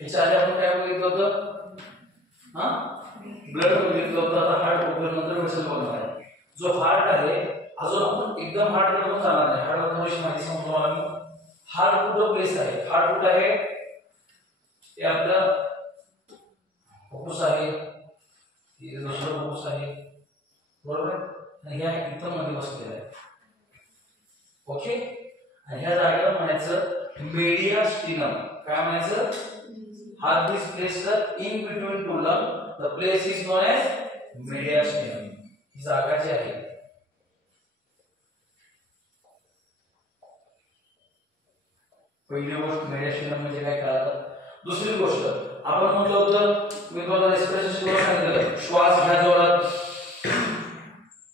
ह्याच्या आधी आपण काय बघितलं होतं? हा, ब्लड बघितलं होतं. आता हार्ट बघितल्यानंतर वेसल बघणार आहे. जो हार्ट आहे अजून आपण एकदम हार्ट कडे जाणार नाही. हार्ट थोडीशी माहिती सांगतो मला मी. हार्ट कुठं प्लेस आहे? हार्ट कुठं आहे? हे आपलं फुफ्फुस आहे, हे दुसरं फुफ्फुस आहे, बरोबर. आणि ह्या इथं मध्ये बसलेलं आहे. ओके. आणि ह्या जागेला म्हणायचं मेडियास्टिनम. काय म्हणायचं? Heart is placed in between two lung. The place is known as mediastinum. ही जागा जी आहे पहिली गोष्ट मेडियास्टिनम म्हणजे काय कळलं. दुसरी गोष्ट आपण म्हटलं होतं, मी तुम्हाला रेस्पिरेशन सुरू सांगितलं, श्वास घ्या जोरात.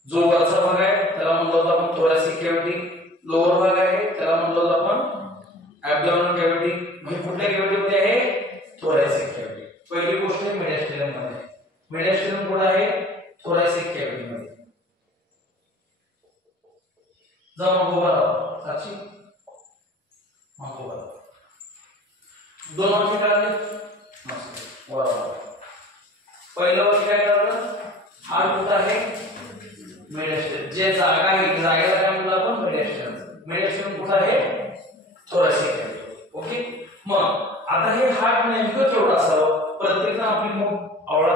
जो वरचा भाग आहे त्याला म्हणलं होतं आपण थोरॅसिक कॅव्हिटी. लोअर भाग आहे त्याला म्हणलं होतं आपण ॲब्डोमिनल कॅव्हिटी. म्हणजे कुठल्या कॅव्हिटी मध्ये आहे? Thoracic cavity. पहिली गोष्ट आहे मेडियास्टिनम मध्ये. मेडियास्टिनम कुठे आहे? थोरॅसिक कॅव्हिटी मध्ये. जाऊ उभा राहा साक्षी. मग उभा राहा. दोन वाक्य काढले. मस्त. बरोबर. पहिलं वाक्य काय काढलं? हार्ट कुठे आहे? मेडियास्टिनम. जे जागा आहे जागेला काय म्हणतो आपण? मेडियास्टिनम. मेडियास्टिनम कुठे आहे? Thoracic cavity. ओके. मग आता हे हार्ट नेमकं केवढं असावं? प्रत्येकजण आपली मूठ आवळा,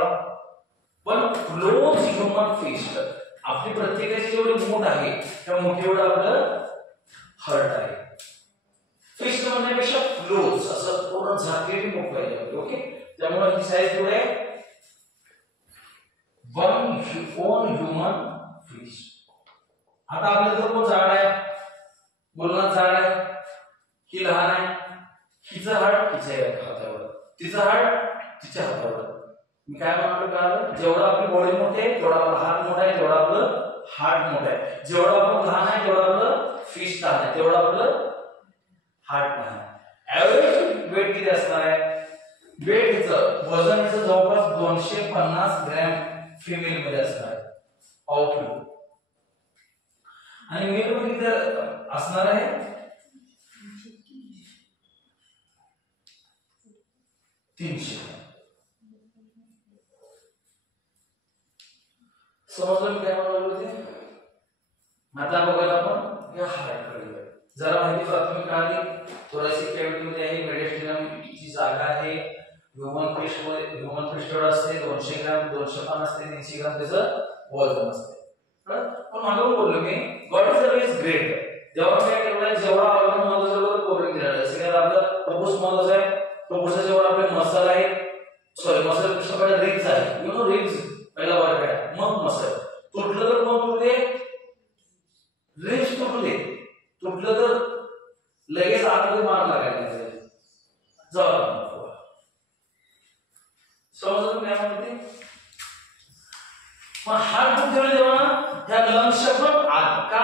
पण क्लोज ह्युमन फिस्ट आपली प्रत्येकाची जेवढी मूठ आहे त्या मुठीवर आपलं हार्ट आहे. फिस्ट म्हणण्यापेक्षा क्लोज असं पूर्ण झाकलेली मूठ पाहिजे. ओके. त्यामुळे ही साईज थोडी आहे. One human fist. आता आपल्या जर कोण झाड आहे, बोलणार झाड आहे, ही लहान आहे, हिचं हाड तिच्या हातावर, तिचं हाड तिच्या हातावर. मी काय म्हणालो का? जेवढा आपली बॉडी मोठी आहे तेवढा आपला हात मोठा आहे, तेवढा आपलं हार्ट मोठं आहे. जेवढा आपण लहान आहे तेवढा आपलं फिस्ट लहान आहे, तेवढा आपलं हार्ट लहान आहे. ऍव्हरेज वेट किती असणार आहे? वेट हिचं वजन हिचं जवळपास 250 ग्रॅम फिमेल मध्ये असणार आहे. आउटपुट. आणि मेल मध्ये किती असणार आहे? 300. समजलं मी काय म्हणालो ते? आता बघूया आपण या हार्टकडे. जरा माहिती प्राथमिक आली. थोरॅसिक कॅव्हिटी मध्ये आहे. मेडियास्टिनम ची जागा आहे. ह्युमन फिस्ट मध्ये ह्युमन फिस्टवर असते. 200 ग्रॅम 250 असते, 300 ग्रॅम त्याचं वजन असते. पण मागून बोललो मी गॉड इज ऑलवेज ग्रेट. जेव्हा काय केलं, जेवढा ऑर्गन महत्वाचं तेवढं कोरिंग दिलेलं आहे. जसं आपलं फुफ्फुस महत्वाचं आहे, फुफ्फुसाचे जेवढे आपले मसल आहेत, सॉरी मसल पेक्षा रिब्स आहे. यू नो रिब्स पहिला वर्ग आहे, मग मसल. तुटलं तर कोण तुटते? रिब्स तुटले. तुटलं तर लगेच आतमध्ये मार लागायला लागेल. जाऊ समजून काय म्हणते? मग हार्ट दुखते जेव्हा ह्या लंग्सच्या पण आत का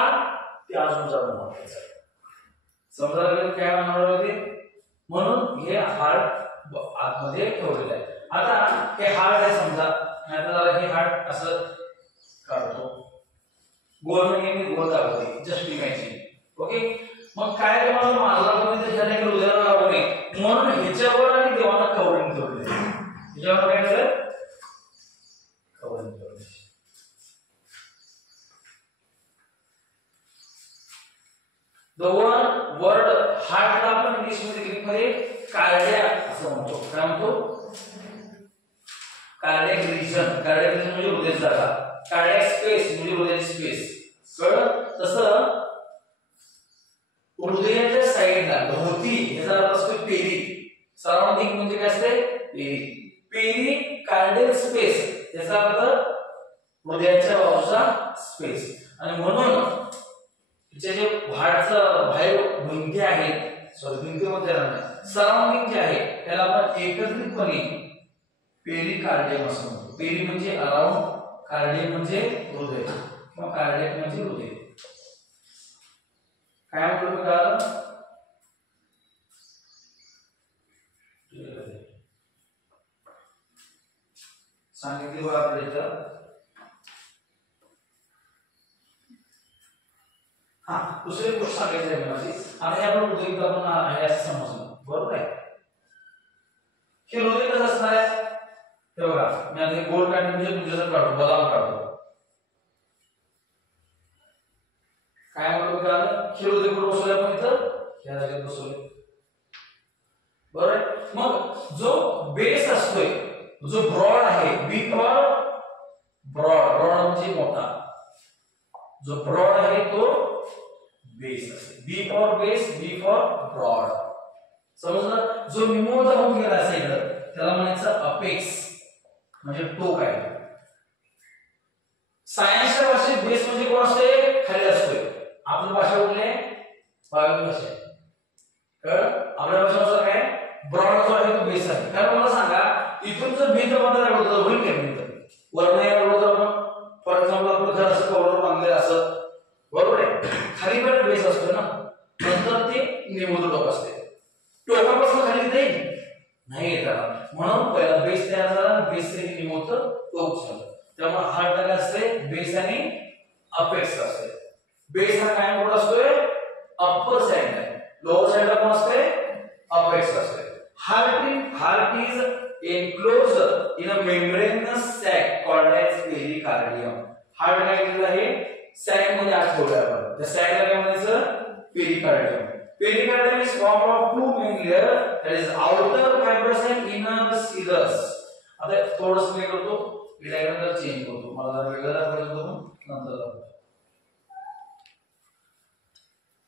ते अजून जाणून महत्वाचं आहे. समजा काय म्हणणार होते? म्हणून हे हार्ट आतमध्ये ठेवलेलं आहे. आता हे हार्ट आहे समजा, आता हे हार्ट असं काढतो, गोल नेहमी गोल काढते, जस्ट इमॅजिन. ओके. मग काय तुम्हाला मानवामध्ये त्याच्याने हृदयाला लागू नये म्हणून ह्याच्यावर आणि देवाला कवरिंग ठेवले. ह्याच्यावर काय केलं? कवरिंग ठेवले. The word heart ला आपण इंग्लिश मध्ये ग्रीक मध्ये कार्डियाक असं म्हणतो. काय म्हणतो? Cardiac region. कार्डियाक रिजन म्हणजे हृदयाची जागा. कार्डियाक स्पेस म्हणजे हृदयाची स्पेस. कळलं? तसं हृदयाच्या साईडला भोवती याचा अर्थ असतो पेरी. सराउंडिंग म्हणजे काय असते? पेरी. पेरी कार्डियाक स्पेस याचा अर्थ हृदयाच्या बाजूचा स्पेस. आणि म्हणून जे हार्टचं बाहेर भिंती आहेत, सॉरी भिंतीमध्ये राहणार सराउंडिंग जे आहे त्याला आपण एकत्रितपणे पेरिकार्डियम असं म्हणतो. पेरी म्हणजे अराउंड, कार्डियम म्हणजे हृदय किंवा कार्डियक म्हणजे हृदय. काय म्हणतो का? सांगितले बघा आपल्या इथं. हा दुसरी गोष्ट सांगायची आहे मला. आता आपण हृदय आपण आहे असं समजलं, बरोबर आहे? बघा मी आता हे गोल काढले म्हणजे तुमच्यासाठी काढतो बदाम काढतो काय म्हणतो कळलं खेळू दे कुठे बसवले आपण इथं ह्या जागेत बसवले बरोबर मग जो बेस असतोय जो ब्रॉड आहे बी फॉर ब्रॉड ब्रॉड म्हणजे मोठा जो ब्रॉड आहे तो बेस असतो B for base B for broad समजलं जो निमोता होऊन गेला असेल त्याला म्हणायचं अपेक्स म्हणजे टोक आहे सायन्सच्या भाषेत बेस म्हणजे कोण असते खाली असतोय आपली भाषा कुठली आहे बायोलॉजी भाषा कळ आपल्या भाषेनुसार काय ब्रॉड जो आहे तो बेस आहे कारण मला सांगा इथून जर भिंत बांधायला लागलो तर होईल काय भिंत वरनं यायला लागलो तर आपण फॉर एक्झाम्पल आपलं घर असं कवरवर बांधलेलं असं बरोबर आहे खाली पण बेस असतो ना नंतर ते निमोद टोक असते टोकापासून खाली देईल नाही येतात म्हणून पहिला बेस तयार झाला बेस ते निमोद टोक झालं त्यामुळे हा काय असते बेस आणि अपेक्स असते बेस हा काय मोठा असतोय अप्पर साइड आहे लोअर साइडला कोण असते अपेक्स असते heart is enclosed in a membranous sac called as pericardium heart काय केलेलं आहे सॅक मध्ये आत ठेवलं आपण त्या सॅकला काय म्हणायचं pericardium pericardium is formed of two main layers that is outer fibrous and inner serous आता थोडंसं मी करतो मी डायग्राम चेंज करतो मला जरा वेगळं दाखवायचं होतं नंतर दाखवतो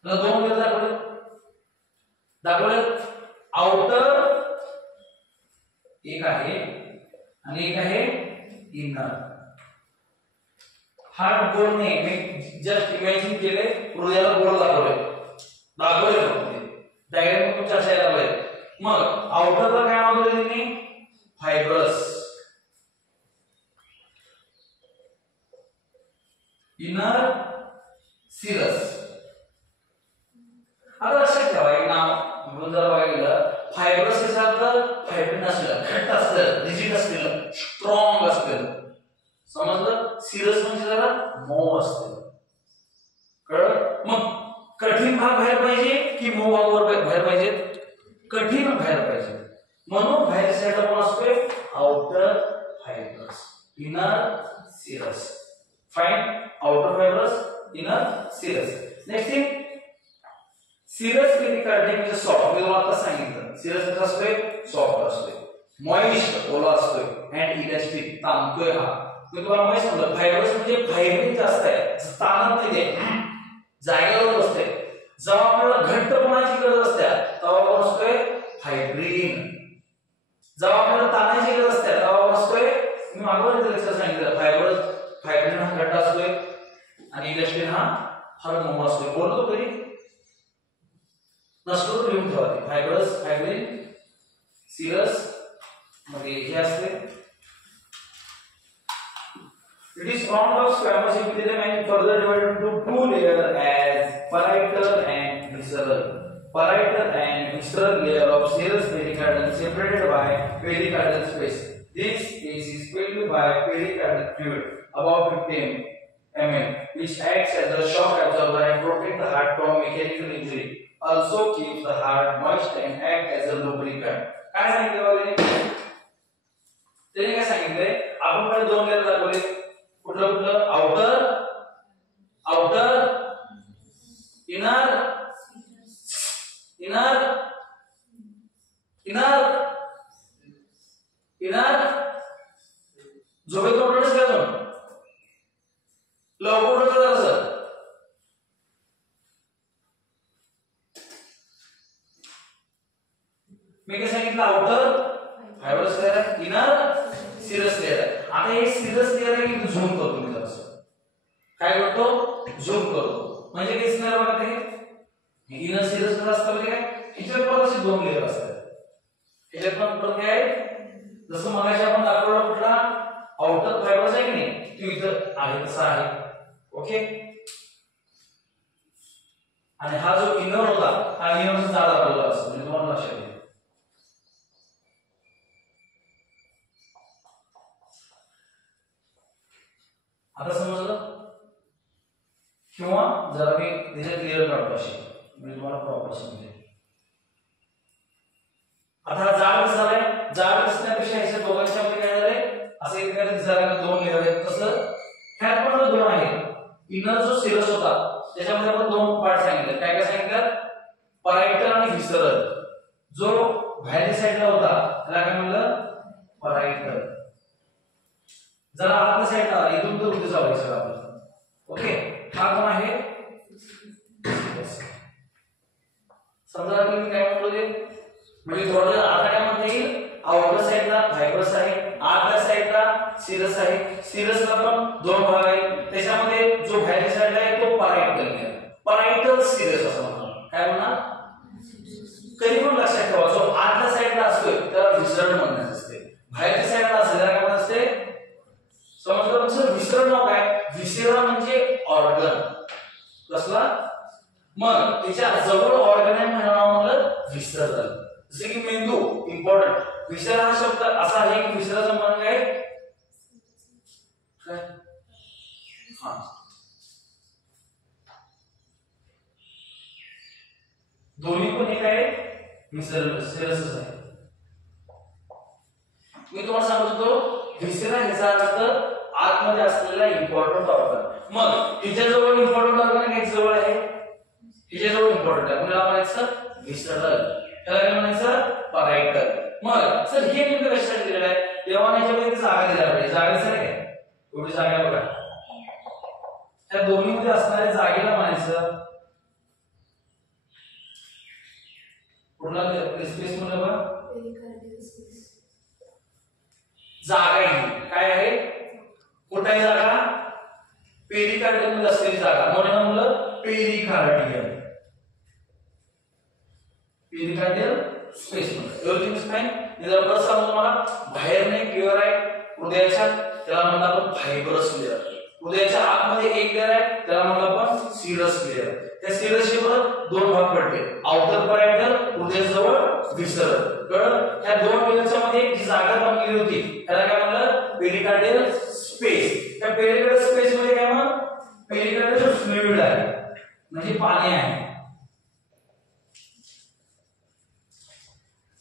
तर दोन लेयर दाखवले आउटर एक आहे आणि एक आहे इनर हार्ट गोल नाही मी जस्ट इमॅजिन केले हृदयाला गोल दाखवले डायग्राम तुमच्या अशा यायला पाहिजे मग आउटरला काय नाव दिलं त्यांनी फायब्रस इनर सिरस आता लक्षात ठेवा एक नाव म्हणून जर बघितलं फायब्रस याचा अर्थ फायब्रिन असलेलं घट्ट असलेलं रिजिड असलेलं स्ट्रॉंग असलेलं समजलं सिरस म्हणजे जरा मऊ असते कळलं मग कठीण भाग बाहेर पाहिजे की मऊ भाग बाहेर पाहिजे कठीण बाहेर पाहिजे म्हणून बाहेर साईडला कोण असतोय आउटर फायब्रस इनर सिरस फाइन आउटर फायब्रस इनर सिरस नेक्स्ट थिंग सिरस पेरिकार्डियम म्हणजे सॉफ्ट मी तुम्हाला आता सांगितलं सिरस कसा असतोय सॉफ्ट असतोय मॉइस्ट ओला असतोय अँड इलास्टिक ताणतोय हा मी तुम्हाला माहिती सांगितलं फायब्रस म्हणजे फायब्रिन जास्त आहे ताणत नाही ते जागेवर बसते जेव्हा आपल्याला घट्टपणाची गरज असते तेव्हा कोण असतोय फायब्रिन जेव्हा आपल्याला ताणायची गरज असते तेव्हा असतोय मी मागवलं लेक्चर सांगितलं फायब्रिन हा घट्ट असतोय आणि इलास्टिन हा फार मऊ असतोय बोलतो तरी नसतो तर लिहून ठेवा फायब्रस फायब्रिन सिरस मध्ये हे असते It is formed of squamous epithelium and further divided into two layers as parietal and visceral. Parietal and visceral layer of serous pericardium separated by pericardial space. This space is filled by pericardial fluid about 15 ml, which acts as a shock absorber and protects the heart from mechanical injury. Also keeps the heart moist and act as a lubricant. काय सांगितलं बघा त्याने काय सांगितलंय आपण पण दोन layer दाखवले कुठलं outer inner inner inner inner झोपेत उठणंच काय जाऊन लवकर उठत असं मी काय सांगितलं आउटर फायब्रस लेयर आहे इनर सिरस लेयर आहे आता हे सिरस लेयर आहे की झूम करतो मी जरासं काय करतो झूम करतो म्हणजे काय दिसणार बघा ते इनर सिरस लेयर असतं म्हणजे काय ह्याच्यात पण असे दोन लेयर असतात ह्याच्यात पण परत काय जसं मगाशी आपण दाखवलं कुठला आउटर फायब्रस आहे की नाही तो इथं आहे तसा आहे ओके आणि हा जो इनर होता हा इनरचा जाड आपल्याला असतो म्हणजे तुम्हाला लक्षात येईल आता समजलं किंवा जरा मी त्याचे क्लिअर काढतो अशी मी तुम्हाला प्रॉपर समजेल आता जाड दिसणार आहे जाड दिसण्यापेक्षा ह्याच्या दोघांच्या मध्ये काय झालंय इनर जो सिरस होता त्याच्यामध्ये आपण दोन पार्ट सांगितले. काय काय सांगितलं? परायटल आणि व्हिसरल. जो बाहेरच्या साईडला होता त्याला काय म्हणलं? परायटल. जरा आतल्या साईडला इथून तर उद्या जायचं आपल्याला. ओके, हा कोण आहे? समजा मी काय म्हणतो ते म्हणजे थोडं आता काय म्हणता येईल, आउटर साईडला फायब्रस आहे, आतल्या साईडला सिरस आहे. सिरसला पण दोन भाग आहेत, त्याच्यामध्ये जो बाहेरच्या साईडला आहे तो परायटल आहे. परायटल सिरस असं म्हणतात. काय म्हणणार? कधी पण लक्षात ठेवा, जो आतल्या साईडला असतोय त्याला व्हिसरल म्हणण्यात असते, बाहेरच्या साईडला असेल त्याला काय म्हणत असते? समजलं तुमचं? व्हिसरल नाव काय? व्हिसेरा म्हणजे ऑर्गन. कसला? मग त्याच्या जवळ ऑर्गन आहे म्हणलं व्हिसरल. जसे की मेंदू इम्पॉर्टंट. व्हिसरा हा शब्द असा आहे की व्हिसराचा म्हणजे काय? हा, दोन्ही पण एक आहे, व्हिसरल सिरसच आहे. मी तुम्हाला सांगत होतो व्हिसरा ह्याचा अर्थ आतमध्ये असलेला इम्पॉर्टंट ऑर्गन. मग तिच्याजवळ इम्पॉर्टंट ऑर्गन आहे, जवळ आहे, तिच्याजवळ इम्पॉर्टंट आहे, कुणाला म्हणायचं? व्हिसरल. त्याला काय म्हणायचं? परायटल. मग सर हे नेमकं कशासाठी दिलेलं आहे? तेव्हा याच्यामध्ये जागा दिल्या पाहिजे. जागेचं काय? एवढी जागा बघा, त्या दोन्ही मध्ये असणाऱ्या जागेला म्हणायचं कुठला स्पेस म्हणलं बघा? जागा आहे. काय आहे? कुठे आहे जागा? पेरिकार्डियम मध्ये असलेली जागा म्हणून म्हणलं पेरिकार्डियम. पेरिकार्डियल स्पेस मध्ये एव्हरीथिंग फाईन. जर परत सांगतो तुम्हाला, बाहेर नाही क्लिअर आहे हृदयाच्या, त्याला म्हणतात आपण फायब्रस लेयर. हृदयाच्या आतमध्ये एक लेयर आहे त्याला म्हणतात आपण सिरस लेयर. त्या सिरसचे परत दोन भाग पडते, आउटर परायटल, हृदयाजवळ व्हिसरल. कळलं? ह्या दोन लेयरच्या मध्ये जी जागा बनलेली होती त्याला काय म्हणलं? Pericardial space. त्या पेरिकार्डियल स्पेस मध्ये काय मग? पेरिकार्डियल फ्लुइड आहे म्हणजे पाणी आहे.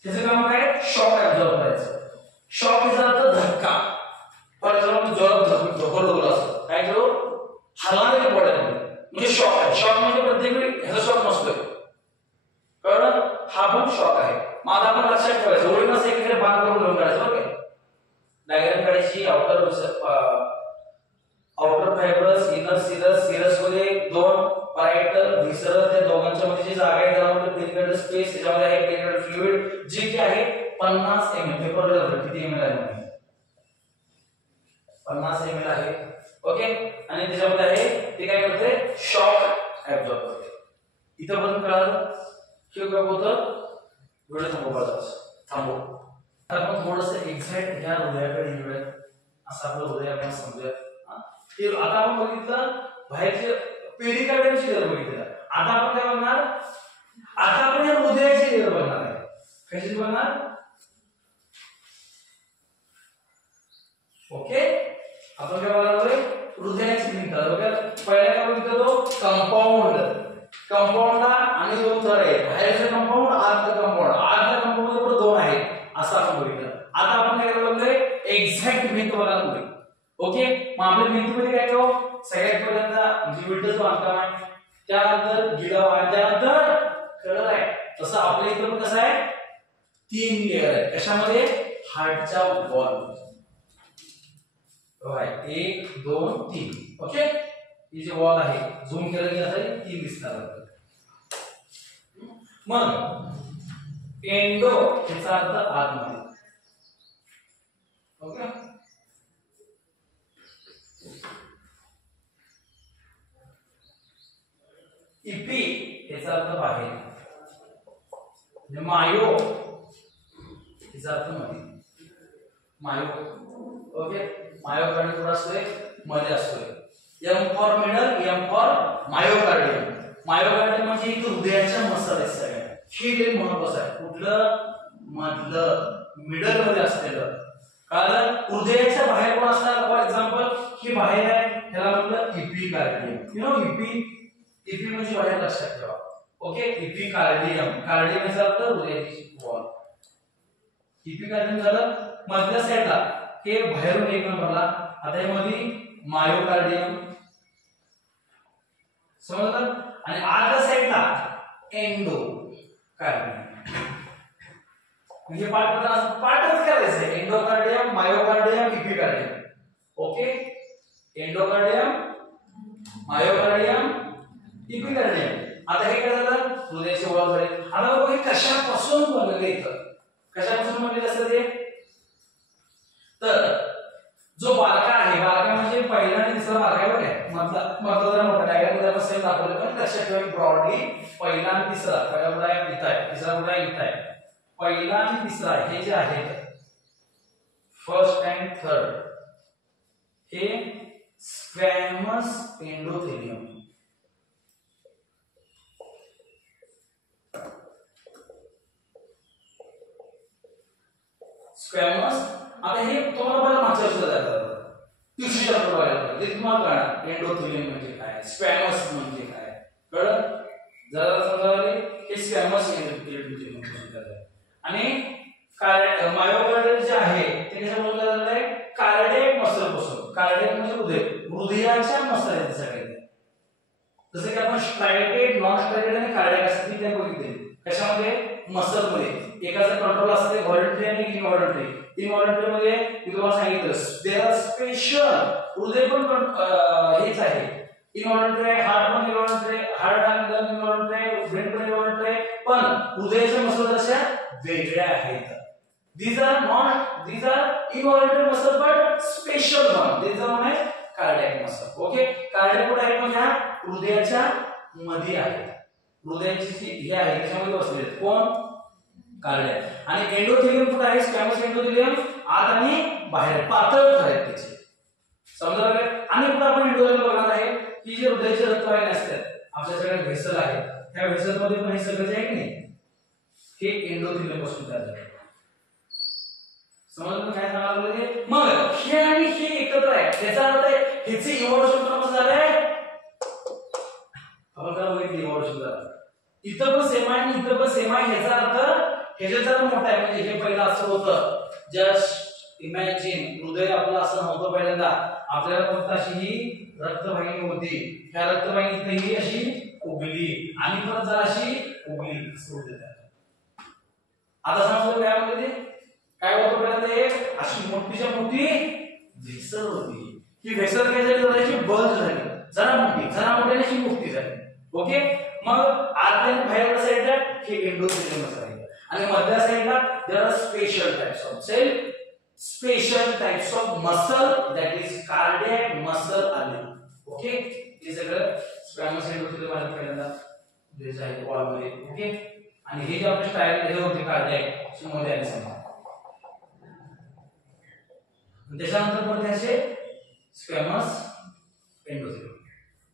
त्याचं काम काय? शॉक ऍब्सॉर्ब करायचं. शॉक याचा अर्थ धक्का. फॉर एक्झाम्पल जोरात धोका असतो, काय करू? हलणार नाही बॉडीमध्ये, म्हणजे शॉक आहे. शॉक म्हणजे प्रत्येक वेळी ह्याचा शॉक नसतोय. कळलं? हा पण शॉक आहे. मग आता आपण लक्षात ठेवायचं, ओळीनं एकीकडे भाग करून लिहून काढायचं. ओके, डायग्राम काढायची. आउटर फायब्रस, इनर सिरस. सिरस मध्ये दोन परायटल, व्हिसरल. त्या दोघांच्या मध्ये जी जागा आहे त्याला म्हणतात पेरिकार्डियल स्पेस. त्याच्यामध्ये आहे पेरिकार्डियल फ्लुइड जे की आहे 50 ml. पेपर किती ml आहे? 50 ml आहे. ओके, आणि त्याच्यामध्ये आहे ते काय करते? शॉक ऍब्सॉर्ब करते. इथं पण कळलं की काय होतं? व्हिडिओ थांबव. आपण थोडंसं एक्झॅक्ट ह्या हृदयाकडे येऊया, असं आपलं हृदय आपण समजूया. आता आपण बघितलं बाहेरचे पेरिकार्डियमची लेयर बघितलं. आता आपण काय बघणार? आता आपण या हृदयाची लेयर बघणार आहे. कशाची बघणार? ओके, आपण काय बघणार आहे? हृदयाची लेयर. बघा, पहिला काय बघितलं? तो कंपाऊंड. कंपाऊंडला आणि दोन थर आहेत, बाहेरचं कंपाऊंड, आतलं कंपाऊंड. आतल्या कंपाऊंड मध्ये पण दोन आहेत असं आपण बघितलं. आता आपण काय बघतोय? एक्झॅक्ट भिंत बघायला लागलोय. ओके, मग आपल्या भिंतीमध्ये काय करू? सगळ्यात पहिल्यांदा विंडोचं बांधकाम आहे, त्यानंतर गिलाव आहे, त्यानंतर कलर आहे. तसं आपल्या इथं पण कसं आहे? 3 लेयर आहे. कशामध्ये? हार्टच्या वॉल. 1 2 3. ओके, ही जी वॉल आहे झूम केलं की असं 3 दिसणार. मग एंडो याचा अर्थ आतमध्ये. ओके, इपी याचा अर्थ बाहेर. मायो याचा अर्थ मध्ये. मायो. ओके, मायोकार्डियम असतोय मध्ये असतोय. M for middle, M for myocardium. Myocardium म्हणजे इथं हृदयाच्या मसल आहेत सगळ्या. हे एक महत्वाचं आहे. कुठलं? मधलं, मिडल मध्ये असलेलं. कारण हृदयाच्या बाहेर कोण असणार? फॉर एक्झाम्पल ही बाहेर आहे, त्याला म्हणलं इपिकार्डियम. यु नो इपी म्हणजे बाहेर, लक्षात ठेवा. ओके, इपिकार्डियम. कार्डियमचा अर्थ हृदयाची वॉल. इपिकार्डियम झालं मधल्या साईडला, हे बाहेरून एक नंबरला. आता हे मध्ये मायोकार्डियम, समजलं. आणि आतल्या साईडला एंडो कार्डियम. हे पाठच करायचं आहे. Endocardium, myocardium, epicardium. Okay, endocardium, myocardium, epicardium. आता हे काय झालं, हृदयाची ओळख झाली. आता बघू हे कशापासून बनलेले इथं, कशापासून बनलेले असतं ते. तर जो बारका आहे, बारका म्हणजे पहिला आणि तिसरा बारका आहे बघा. मधला जरा मोठा डायग्राम मध्ये आपण सेम दाखवलं, पण लक्षात ठेवा ब्रॉडली पहिला आणि तिसरा, पहिला कुठे आहे इथं आहे, तिसरा कुठे आहे इथं आहे. पहिला आणि तिसरा हे जे आहेत, फर्स्ट अँड थर्ड, हे स्क्वॅमस एंडोथेलियम. स्क्वॅमस. आता हे तुम्हाला बघा मागच्या वर्षी जातात तिसरी चॅप्टर बघायला ते तुम्हाला कळणार एंडोथेलियम म्हणजे काय, स्क्वॅमस म्हणजे काय कळलं. जरा समजावले हे स्क्वॅमस एंडोथेलियम म्हणतात. आणि मायोकार्डियम जे आहे ते कशा बोललं जातं आहे, कार्डियक मसल पासून. कार्डियक म्हणजे हृदय, हृदयाच्या मसल आहेत सगळे. जसं की आपण स्ट्रायटेड, नॉन स्ट्रायटेड आणि कार्डियक असते ते बघितले. कशामध्ये, मसल मध्ये. एकाचा कंट्रोल असते व्हॉलंटरी आणि इनव्हॉलंटरी. इनव्हॉलंटरी मध्ये मी तुम्हाला सांगितलं देयर आर स्पेशल, हृदय पण हेच आहे इनव्हॉलंटरी आहे, हार्ट पण इनव्हॉलंटरी, हार्ट आणि लंग इनव्हॉलंटरी आहे, ब्रेन पण इनव्हॉलंटरी आहे, पण हृदयाच्या मसल अशा वेगळ्या आहेत. these are involuntary muscle but special one. these are one cardiac muscle. Okay, cardiac कुठे आहे म्हणजे हृदयाच्या मध्ये आहे. हृदयाची जी हे आहे त्याच्यामध्ये बसले कोण, कार्डियक. आणि एंडोथेलियम कुठे आहे, स्क्वॅमस एंडोथेलियम आत आणि बाहेर पातळ आहेत त्याचे. समजलं का. आणि कुठे आपण एंडोथेलियम बघणार आहे की जे हृदयाचे रक्तवाहिनी असतात, आपल्या सगळ्या व्हेसल आहेत, त्या व्हेसल मध्ये पण हे सगळं जे आहे की नाही हे एंडोथेलियम पासून तयार झाले. समजलं काय सांगायला ते. मग हे आणि हे एकत्र आहे, याचा अर्थ आहे ह्याचे इव्होल्यूशन कसं झालंय, आपण काय बघितलं इव्होल्यूशन झालं. इथं पण सेम आहे आणि इथं पण सेम आहे. ह्याचा अर्थ ह्याच्या जरा मोठा आहे, म्हणजे हे पहिलं असं होतं. जस्ट इमॅजिन, हृदय आपलं असं नव्हतं पहिल्यांदा. आपल्याला फक्त अशी ही रक्तवाहिनी होती, ह्या रक्तवाहिनी इथेही अशी उगली आणि परत जरा अशी उगली असं होतं. आता समजलं काय म्हणते ते. काय होतं पहिल्यांदा एक अशी मोठीच्या मोठी व्हेसल होती. ही व्हेसल काय झाली, त्याची बल्ज झाली, जरा मोठी अशी मोठी झाली. ओके, मग आतल्या बाहेरच्या साईडला हे एंडोथेलियम आहे आणि मधल्या साईडला there are special types of cell, special types of muscle, that is cardiac muscle आले. ओके, हे सगळं स्क्वॅमस एंडोथेलियम आहे पहिल्यांदा जे आहे वॉल मध्ये. ओके, आणि हे जे आपले स्टाईल हे होते कार्डियक मध्ये आले समजा. त्याच्यानंतर पण त्याचे स्क्वॅमस एंडोथेलियम.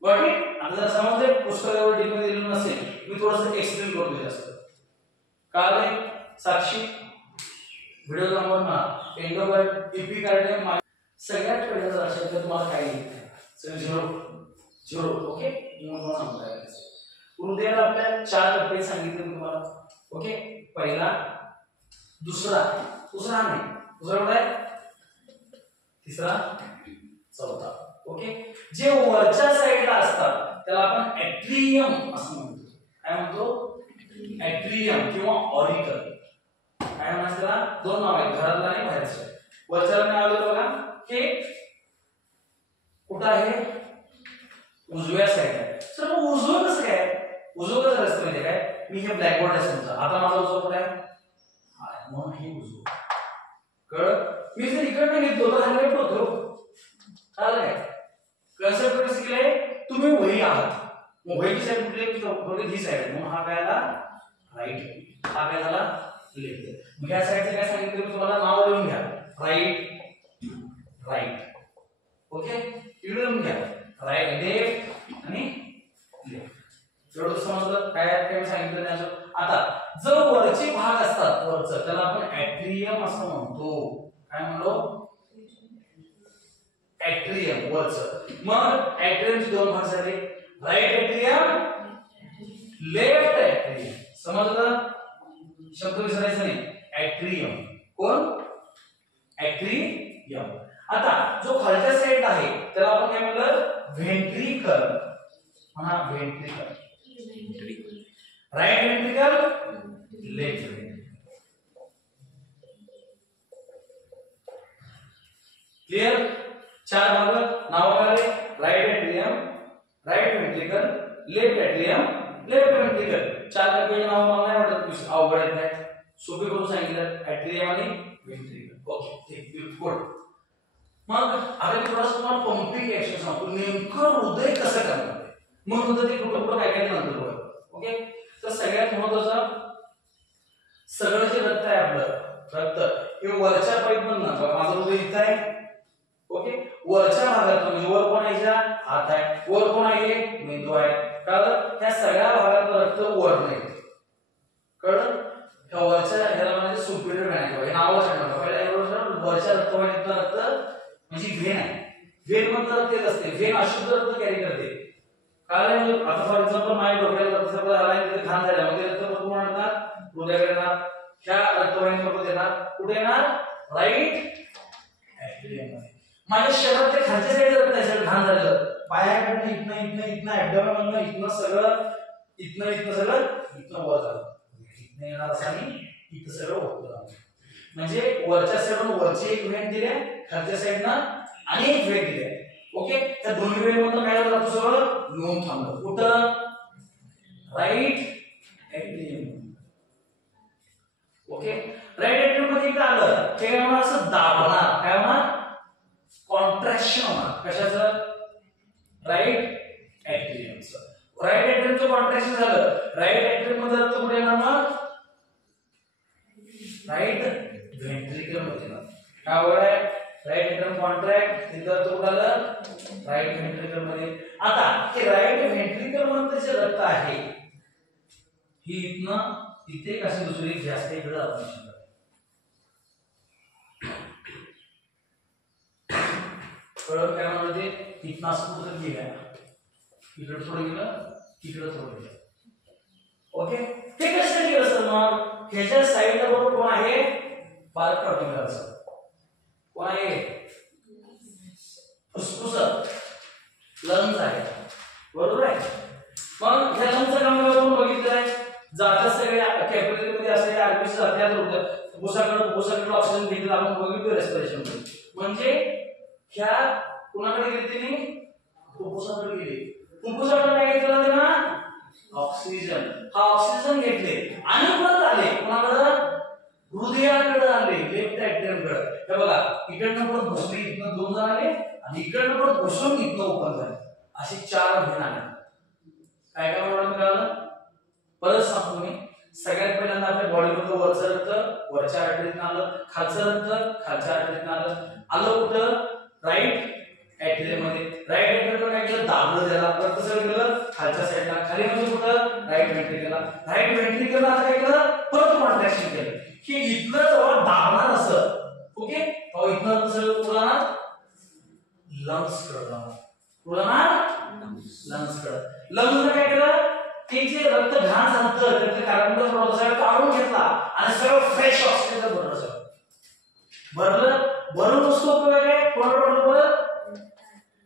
Got it. आता जर समजले पुस्तकावर डिटेल दिलेलं नसेल, मी थोडंसं एक्सप्लेन करतो जास्त. काय साक्षी व्हिडिओ थांबवर ना. एंडोकार्डियम, इपिकार्डियम, सगळ्यात पहिल्यांदा लक्षात तुम्हाला काय लिहिलं, सगळं झिरो. ओके, म्हणून सांगताय हृदयाला आपल्या 4 टप्पे सांगितले तुम्हाला. ओके, पहिला, दुसरा नाही, दुसरा कुठे आहे, तिसरा, चौथा. ओके, जे वरच्या साईडला असतात त्याला आपण ॲट्रियम असं म्हणतो. काय म्हणतो, ॲट्रियम किंवा ऑरिकल. काय म्हणायचं त्याला, 2 नाव आहेत, घरातला आणि बाहेरचं. वरच्याला नाव आलं बघा, हे कुठं आहे, उजव्या साईडला. सर मग उजवं कसं काय, उजवं कसं असतं म्हणजे काय, मी हे ब्लॅकबोर्ड आहे समजा, आता माझा उजवा कुठे आहे, म्हणून हे उजवं. कळलं. मी जर इकडनं घेतलो तर हा लेफ्ट होतो. काय कन्सेप्ट कसं केलंय, तुम्ही वही आहात, मग वहीची साईड कुठली, ही साईड, म्हणून हा काय झाला राईट, हा काय झाला लेफ्ट. मग या साईडचं काय सांगितलं मी तुम्हाला, नाव लिहून घ्या, राईट. ओके, इकडे लिहून घ्या, राईट, लेफ्ट आणि लेफ्ट. एवढं समजलं काय सांगितलं त्याचं. आता जो वरचे भाग असतात, वरचं त्याला आपण ॲट्रियम असं म्हणतो. काय म्हणलो, ॲट्रियम वरचं. मग ॲट्रियमचे 2 भाग झाले, राईट ॲट्रियम, लेफ्ट ॲट्रियम. समजलं, शब्द विसरायचा नाही. ॲट्रियम कोण, ॲट्रियम. आता जो खालच्या साईड आहे त्याला आपण काय म्हणलं, व्हेंट्रिकल. म्हणा ventricle, right ventricle, left ventricle. Clear? चार भाग नाव काय? Right atrium, right ventricle, left atrium, left ventricle. चार पेज नाव मला नाही वाटत अवघड आहेत नाही, सोपे करून सांगितलं एट्रियम आणि व्हेंट्रिकल. ओके ठीक, गुड. मग आता मी थोडासा तुम्हाला पंपिंग ऍक्शन सांगतो, नेमकं हृदय कसं करणार आहे, मग नंतर ते कुठं कुठं काय काय नंतर बघा. ओके, तर सगळ्यात महत्त्वाचं सगळं जे रक्त आहे आपलं रक्त हे वरच्या पाईपमधून, माझं हृदय इथं आहे. ओके, वरच्या भागात म्हणजे वर कोण आहे, हात आहे, वर कोण आहे, मेंदू आहे. कळलं? त्या सगळ्या भागात रक्त वर नाही. कळलं? ह्या वरच्या ह्याला म्हणजे सुपिरियर व्हेन, हे नाव सांगतो पहिला. वरच्या रक्तवाहिनीतलं रक्त म्हणजे व्हेन आहे. व्हेन म्हणजे रक्त येत असते, व्हेन अशुद्ध रक्त कॅरी करते. कळलं? आता फॉर एक्झाम्पल माझ्या डोक्याला रक्तस्राव झाला आहे, तिथे घाण झाला, म्हणजे रक्त कुठून आणणार, हृदयाकडे येणार, ह्या रक्तवाहिनीवर येणार, कुठे येणार, राईट एट्रियम मध्ये. माझ्या शरीरात ते खालच्या साईडला रक्त आहे, सगळं घाण झालेलं, पायाकडनं इथनं ॲब्डोमेनमधनं इथनं सगळं, इथनं सगळं इथनं वर झालं, इथनं येणार असं आणि इथं सगळं होतं. म्हणजे वरच्या साईडला वरची एक व्हेन दिली, खालच्या साईडनं अनेक व्हेन दिली. ओके, त्या दोन्ही व्हेन मधून काय झालं, सगळं येऊन थांबलं. कुठं, right atrium. Okay, right atrium मध्ये एकदा आलं ते काय होणार, असं दाबणार, काय होणार, कॉन्ट्रॅक्शन होणार. कशाचं, राईट एट्रियमचं. राईट एट्रियमचं कॉन्ट्रॅक्शन झालं, राईट एट्रियम मध्ये रक्त कुठे येणार, मग राईट व्हेंट्रिकल मध्ये येणार. काय वळ आहे, राईट एट्रियम कॉन्ट्रॅक्ट, तिथं रक्त कुठे आलं, राईट व्हेंट्रिकल मध्ये. आता हे राईट व्हेंट्रिकल मध्ये जे रक्त आहे ही इथनं इथे कशी दुसरी जास्त इकडे आपण कळत काय म्हणते, इथनं असं कुठं गेलं, इकडे थोडं गेलं, इकडे थोडं गेलं. ओके, ते कसं गेलं सर, मग ह्याच्या साईडला बरोबर कोण आहे, बारक पार्टिकल असं कोण आहे, फुफ्फुस, लंग्स आहे, बरोबर आहे. मग ह्या लंग्सचं काम आपण बघितलं आहे, जातात सगळ्या कॅपिलरी मध्ये असलेले आरबीसी जातात, फुफ्फुसाकडे ऑक्सिजन घेतलं आपण बघितलं रेस्पिरेशन मध्ये. म्हणजे ह्या कुणाकडे गेले, तिने फुफ्फुसाकडे गेले, फुफ्फुसाकडे काय घेतलं त्यांना, ऑक्सिजन. हा ऑक्सिजन घेतले आणि परत आले कुणाकडे, हृदयाकडे आले, लेफ्ट एट्रियमकडे. हे बघा, इकडनं परत घुसले, इथनं दोन जण आले आणि इकडनं परत घुसून इथनं ओपन झाले, अशी चार व्हेन आले. काय काय म्हणून कळलं, परत सांगतो मी. सगळ्यात पहिल्यांदा आपल्या बॉडीमध्ये वरचं रक्त वरच्या आर्टरीतनं आलं, खालचं रक्त खालच्या आर्टरीतनं आलं कुठं, राईट एट्रियम मध्ये. राईट एट्रियम काय केलं, दाबलं त्याला, रक्त सगळं गेलं खालच्या साईडला, खाली म्हणजे कुठं, राईट व्हेंट्रिकलला. राईट व्हेंट्रिकलला आता काय केलं, परत कॉन्ट्रॅक्शन केलं की इथलं जेव्हा दाबणार असं, ओके, तेव्हा इथनं सगळं पुढं लंग्स कडं, लंग्स कडं. लंग्सला काय केलं, ते जे रक्त घाण झालं त्यातले कार्बन डायऑक्साइड सगळं काढून घेतला आणि सगळं फ्रेश ऑक्सिजन भरलं, सगळं भरलं. भरून उसको उपयोग आहे कोणाकडे, परत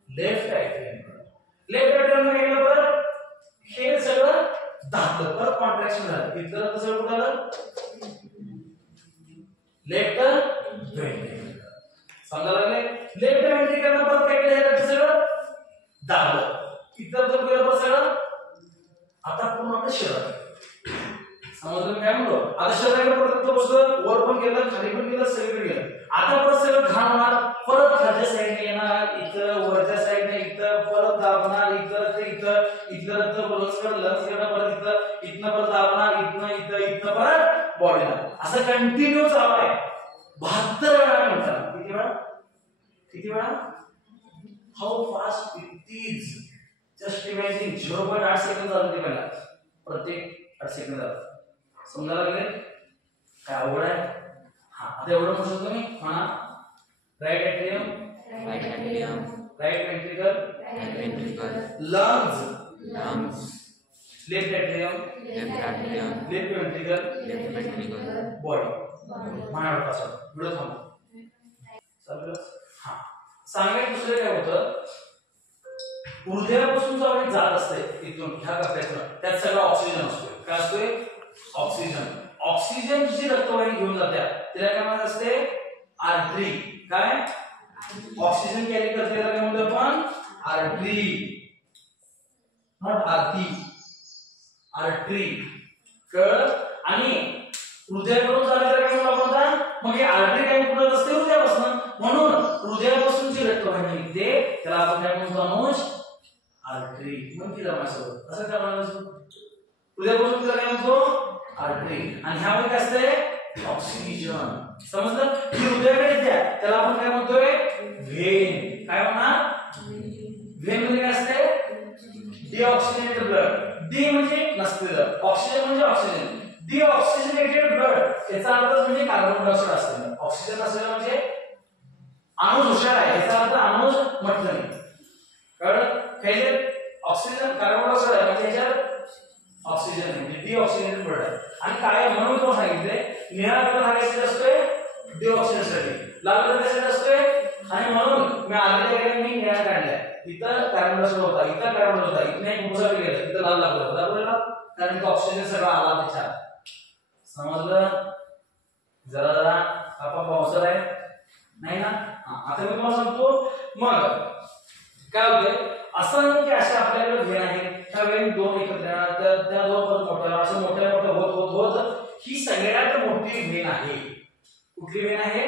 लेफ्ट एट्रियम. लेफ्ट एट्रियम काय केलं, परत हे सगळं दाबलं, परत कॉन्ट्रॅक्शन झालं, इथलं रक्त सगळं कुठं आलं, लेफ्ट व्हेंट्रिकल. समजा लागले, लेफ्ट व्हेंट्रिकलला परत काय केलं, रक्त सगळं दाबलं, इथलं रक्त गेलं सगळं. आता पूर्ण आपलं शरीर समजलं काय म्हणतो, आता शरीराकडे परत बसलं, वर पण गेलं, खाली पण गेलं, सगळीकडे गेलं. आता परत सगळं घाण होणार, परत खालच्या साईडने येणार, इथं वरच्या साईडने इथं परत दाबणार, इथं इथलं रक्त लंग्सकडे परत इथनं परत दाबणार, इथनं परत बॉडीला. असं कंटिन्यू चालू आहे 72 वेळा मिनिटाला. किती वेळा, how fast it is. Just imagine 0.8 second झाले ते पहिला, प्रत्येक 8 सेकंद झालं. समजायला लागले काय अवघड आहे. हा, आता एवढं म्हणू शकतो मी, म्हणा right atrium, right ventricle, lungs, left atrium, left ventricle, body. म्हणा व्हिडिओ थांबव. हा, सांगायचं दुसरं काय होतं, हृदयापासून जो जात असते इथून ह्या कप्प्यातून त्यात सगळा ऑक्सिजन असतो. काय असतोय? ऑक्सिजन. ऑक्सिजन जी रक्तवाहिनी घेऊन जाते त्याला काय म्हणत असते? आर्टरी. काय? ऑक्सिजन कॅरी करते त्याला काय म्हणतो आपण? आर्टरी. Not Aarti, artery. कळ? आणि हृदयाकडून चाललेलं काय म्हणतो आपण? मग हे आर्टरी काय कुठं असते? हृदयापासून. म्हणून हृदयापासून जी रक्तवाहिनी निघते त्याला आपण काय म्हणतो? अनुज आर्टरी. मग की जमासोबत असं काय म्हणायचं? हृदयापासून त्याला काय म्हणतो? आर्टरी. आणि ह्यामध्ये काय असते? ऑक्सिजन. समजलं? ही हृदयाकडे द्या त्याला आपण काय म्हणतोय? व्हेन. काय म्हणणार? व्हेन मध्ये काय असते? Deoxygenated blood. डी म्हणजे नसलेलं, ऑक्सिजन म्हणजे ऑक्सिजन. डीऑक्सिजनेटेड ब्लड याचा अर्थ म्हणजे कार्बन डायऑक्साइड असलेलं. ऑक्सिजन असलेलं म्हणजे अणुज हुशार आहे याचा अर्थ अणुज म्हटलं नाही. कळलं? हे ऑक्सिजन कार्बन डायऑक्साइड आहे म्हणजे याच्यात ऑक्सिजन आहे म्हणजे डीऑक्सिजनेटेड ब्लड आहे. आणि काय म्हणून तुम्हाला सांगितले निळा कलर हा कशासाठी असतोय? डीऑक्सिजनसाठी. लाल कलर कशासाठी असतोय? आणि म्हणून मी आलेल्या ठिकाणी मी निळा काढलाय. इथं कार्बन डायऑक्साइड होता, इथं कार्बन डायऑक्साइड होता, इथं एक मुसा गेला, इथं लाल लागला. बरोबर? कारण ऑक्सिजन सगळं आला त्याच्यात. समजलं? जरा जरा आपण पावसाळ आहे नाही ना? आता मी तुम्हाला सांगतो. मग काय होतंय? असं की अशा आपल्याकडे व्हेन आहे. त्या व्हेन दोन एकत्र येणार तर त्या दोन परत मोठ्या असं मोठ्या मोठ्या होत होत होत ही सगळ्यात मोठी व्हेन आहे. कुठली व्हेन आहे?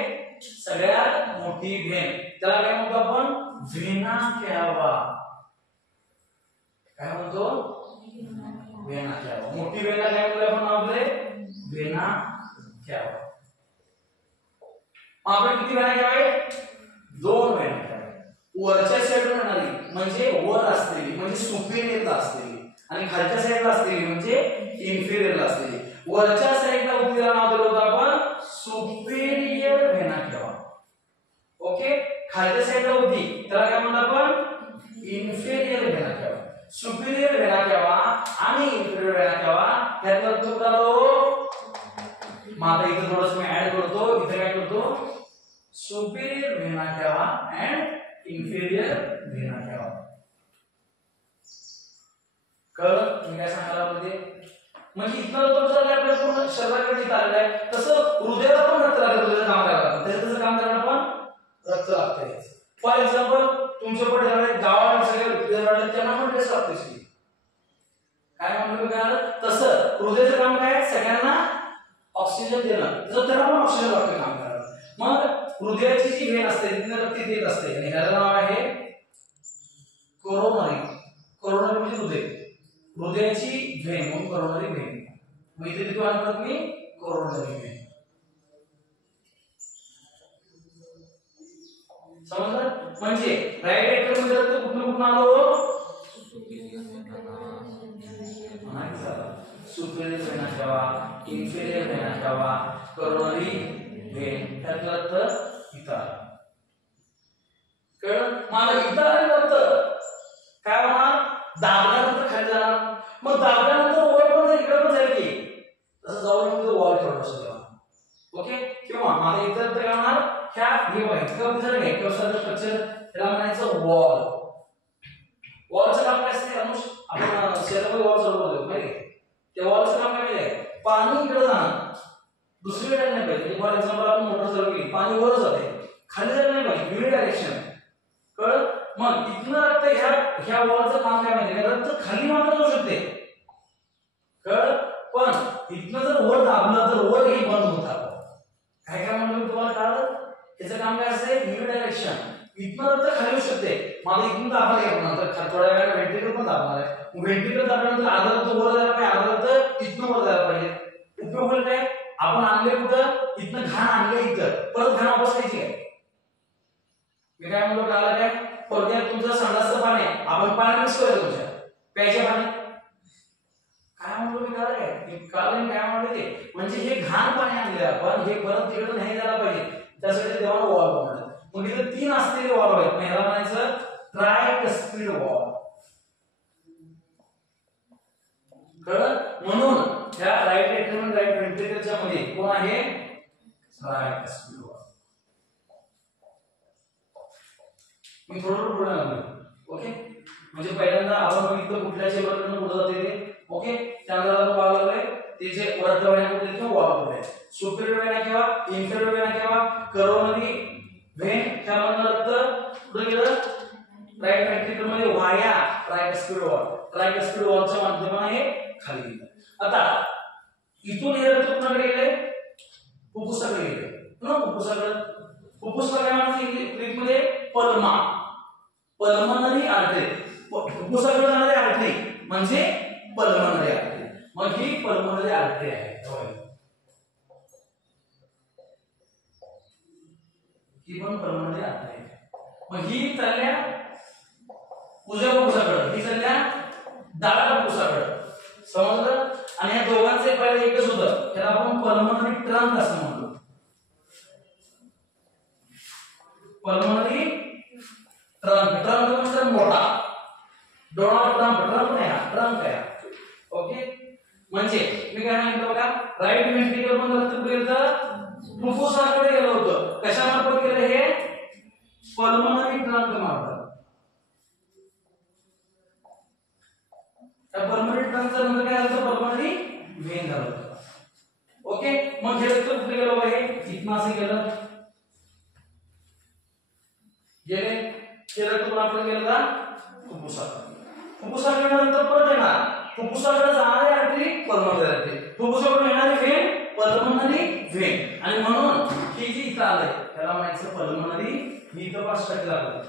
सगळ्यात मोठी व्हेन. त्याला काय म्हणतो आपण? व्हेना कॅवा. काय म्हणतो? व्हेना कॅवा. मोठी व्हेन काय म्हणतो आपण नाव दिले? व्हेना कॅवा. आपण किती व्हेना कॅवा आहे? दोन व्हेना कॅवा. वरच्या साईडला येणारी म्हणजे वर असलेली म्हणजे सुपेरियरला असलेली आणि खालच्या साईडला असलेली म्हणजे इन्फेरियरला असलेली. वरच्या साईडला होती त्याला नाव दिलं होतं आपण सुपेरियर व्हेना कॅवा. ओके. खालच्या साईडला होती त्याला काय म्हणतो आपण? Inferior vena कॅवा. सुपेरियर व्हेना कॅवा आणि इन्फेरियर व्हेना कॅवा ह्यातला तुकडा माझा इथं थोडंसं मी ऍड करतो. इथे काय करतो? Superior vena cava and inferior vena cava. कळलं? तुम्ही काय सांगायला मध्ये म्हणजे इथं तो जर आपल्या पूर्ण शरीराकडे चाललेला आहे तसं हृदयाला पण रक्त लागतं. हृदयाचं काम करायला त्याचं काम करायला पण रक्त लागतं. फॉर एक्झाम्पल तुमच्याकडे गावाला सगळे त्यांना पण रक्त लागतं. काय म्हणतो काय? तसं हृदयाचं काम काय? सगळ्यांना ऑक्सिजन देणं. तसं त्याला पण ऑक्सिजन लागतं काम करायला. मग हृदयाची जी व्हेन असते तिथे रक्त येत असते आणि ह्याचं नाव आहे कोरोनरी. कोरोनरी म्हणजे हृदय. हृदयाची व्हेन म्हणून कोरोनरी व्हेन. मग इथे किती म्हणतात मी? Coronary when. समजलं? म्हणजे राईट एट्रियम मध्ये रक्त कुठून आलो? Superior vena cava, inferior vena cava, coronary vein. त्यातलं रक्त इथं आलं. कळलं? मला इथं आलं रक्त काय होणार? दाबल्यानंतर खाली जाणार. मग दाबल्यानंतर वर पण इकडे पण जाईल की तसं जाऊन मी वॉल ठेवणार असतो. ओके. किंवा मला इथं काय होणार? ह्या हे बघा इतकं झालं नाही कसं स्ट्रक्चर त्याला म्हणायचं वॉल. वॉलचं काम काय असते? अनुष आपण शरीरामध्ये वॉल चालवतो माहिती? त्या वॉलचं काम काय आहे? पाणी इकडे जाणार दुसरीकडे नाही पाहिजे. फॉर एक्झाम्पल आपण मोटर चालू केली पाणी वर जाते खाली जायला नाही पाहिजे. युनिडायरेक्शन. कळ? मग इथनं रक्त ह्या वॉलचं काम काय माहिती? रक्त खाली मात्र जाऊ शकते. कळ? पण इथनं जर वर दाबलं तर वर हे बंद होतात. काय काय म्हणतो तुम्हाला कळलं? याचं काम काय असते? युनिडायरेक्शन. इथनं रक्त खाली येऊ शकते. मला इथून दाबायला घ्या नंतर थोड्या वेळाने व्हेंटिलेटर पण दाबणार आहे. व्हेंटिलेटर दाबल्यानंतर आधा रक्त वर जायला पाहिजे, आधा रक्त इथनं वर जायला पाहिजे. उपयोग होईल काय? आपण आणले कुठं? इथनं घाण आणले इथं परत घाण वापस घ्यायची आहे. मी काय म्हणतो कळलं काय? थोडक्यात तुमचं संडासचं पाणी आपण पाणी मिक्स करायचं तुमच्या प्यायच्या पाणी. काय म्हणतो मी कळलं काय? कळलं काय म्हणतो ते? म्हणजे हे घाण पाणी आणले आपण हे परत तिकडे नाही जायला पाहिजे. त्यासाठी देवाला वॉल बनवलं. मग इथे तीन असलेले वॉल आहेत. पहिला म्हणायचं ट्रायकस्पिड वॉल. कळलं? म्हणून त्या राईट एट्रियम राईट व्हेंट्रिकलच्या मध्ये कोण आहे? ट्रायकस्पिड वॉल. मी थोडं पुढे आलो. ओके. म्हणजे पहिल्यांदा आपण बघितलं कुठल्या चेंबरकडून कुठे जाते ते. ओके, त्यानंतर आपण पाहायला लागलोय ते जे वरच्या वेण्या कुठे किंवा वॉल कुठे आहे. सुपेरियर वेना किंवा इन्फेरियर वेना किंवा करोनरी व्हेन त्यामधनं रक्त कुठे गेलं राईट व्हेंट्रिकल मध्ये वाया ट्रायकस्पिड वॉल. ट्रायकस्पिड वॉलच्या माध्यमाने हे खाली गेलं. आता इथून हे रक्त कुणाकडे गेले फुफ्फुसाकडे गेले ना. फुफ्फुसाला काय म्हणतात इंग्लिशमध्ये पल्मा, पल्मनरी आर्टरी. फुफ्फुसाकडे जाणारी आर्टरी म्हणजे पल्मनरी आर्टरी. मग ही पल्मनरी आर्टरी आहे. ही पण पल्मनरी आर्टरी आहे. मग ही चालल्या उजव्या फुफ्फुसाकडे, ही चालल्या डाव्या फुफ्फुसाकडे. समजलं. आणि या दोघांचे पहिले एकच होतं, त्याला आपण पल्मनरी ट्रंक असं म्हणतो. Pulmonary trunk. ट्रंक म्हणजे मोठा डोनाल्ड ट्रम्प. ट्रम्प नाही, ट्रंक आहे. ओके, म्हणजे मी काय सांगितलं बघा, राईट व्हेंट्रिकल मध्ये रक्त कुठे गेलं फुफ्फुसाकडे गेलं होतं. कशामार्फत गेलं हे पल्मनरी ट्रंक मार्फत. त्या पल्मनरी ट्रंकचा नंतर काय झालं पल्मनरी व्हेन झालं. ओके, मग हे रक्त कुठे गेलं बघा, हे इथनं असं गेलं गेले. हे रक्त कुणाकडे गेलं का फुफ्फुसाकडे. फुफ्फुसाकडे नंतर परत येणार फुफ्फुसाकडे जाणारी आर्टरी पल्मनरी आर्टरी, फुफ्फुसाकडे येणारी व्हेन पल्मनरी व्हेन. आणि म्हणून ही जी इथं आलंय त्याला म्हणायचं पल्मनरी. ही इथं 5% लागलं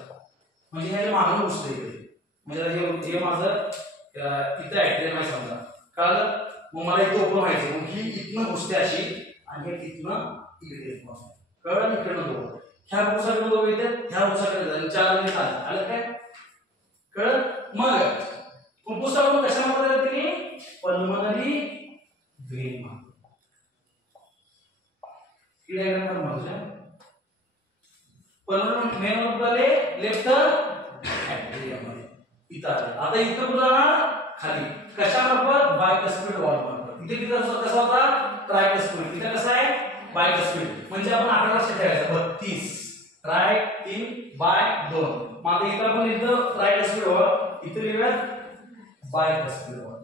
म्हणजे ह्याच्या मागून घुसलं इकडे. म्हणजे हे माझं इथं ऍट्रियम आहे समजा, कळलं. मग मला इथं ओपन व्हायचं, मग ही इथनं घुसते अशी आणि हे इथनं इकडे कळलं. इकडनं दोन ह्या फुफ्फुसाकडे दोन येते, ह्या फुफ्फुसाकडे 4 जणी आलं काय कळलं. मग फुफ्फुसाकडून कशामध्ये जाते पल्मनरी व्हेन मध्ये. पल्मनरी व्हेन मध्ये लेफ्ट ऍट्रियम मध्ये इथं आले. आता इथं कुठं जाणार खाली कशामार्फत बायकस्पिड वॉल मार्फत. इथे किती कसा होता ट्रायकस्पिड, इथे कसा आहे बायकस्पिड. म्हणजे आपण आकडा लक्षात ठेवायचा 32 ट्राय 3 बाय 2. मग इथं आपण इथं ट्रायकस्पिड वॉल इथे लिहूया बायकस्पिड वॉल.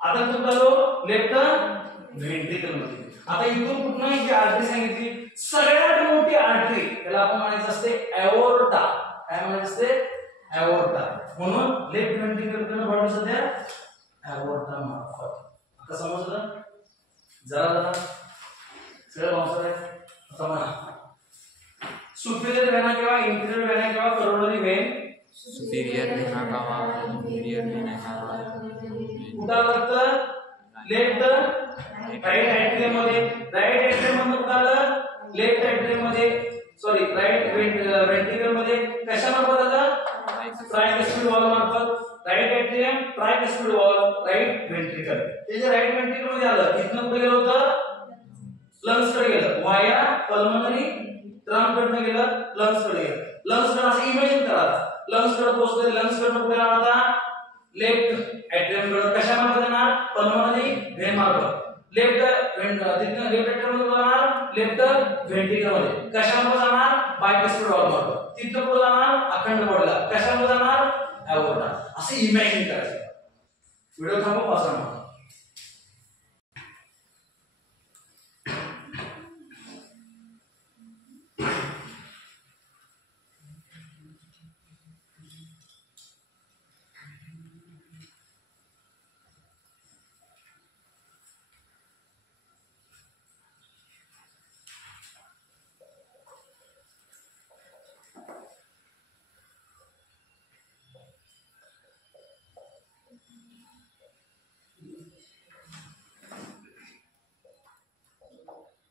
आता तो चालू लेफ्ट व्हेंट्रिकल मध्ये. आता इथून कुठनं ही आर्टरी सांगितली सगळ्यात मोठी आर्टरी, त्याला आपण म्हणायचं असते एओर्टा. काय म्हणायचं असते एओर्टा. म्हणून लेफ्ट व्हेंट्रिकल कडे बॉडी सध्या एओर्टा मार्फत. आता समजलं जरा जरा सगळं मावसर आहे. आता म्हणा सुपेरियर वेना किंवा इन्फेरियर वेना किंवा करोनरी व्हेन. सुपेरियर वेना किंवा इन्फेरियर वेना कुठं लागतं लेफ्ट राईट ऍट्रियम मध्ये. राईट ऍट्रियम मध्ये कुठं आलं लेफ्ट ऍट्रियम मध्ये, सॉरी राईट व्हेंट्रिकल मध्ये. कशामार्फत आलं ट्रायकस्पिड वॉल मार्फत. Right atrium tricuspid valve right ventricle. हे जे राईट व्हेंट्रिकल मध्ये आलं इथनं कुठे गेलं होतं लंग्स कडे गेलं वाया पल्मनरी ट्रंक कडनं गेलं लंग्स कडे गेलं. लंग्स कडे असं इमॅजिन करा, लंग्स कडे पोहोचले. लंग्स कडनं कुठे जाणार आता लेफ्ट ऍट्रियम कडे. कशामार्फत जाणार पल्मनरी व्हेन मार्फत. लेफ्ट तिथनं लेफ्ट ऍट्रियम मध्ये जाणार लेफ्ट व्हेंट्रिकल मध्ये. कशामार्फत जाणार बायकस्पिड वॉल मार्फत. तिथनं कुठे जाणार अखंड बॉडीला. कशामुळे जाणार एओर्टा. असं इमॅजिन करायचं. व्हिडिओ थांबवा 5 मिनिट.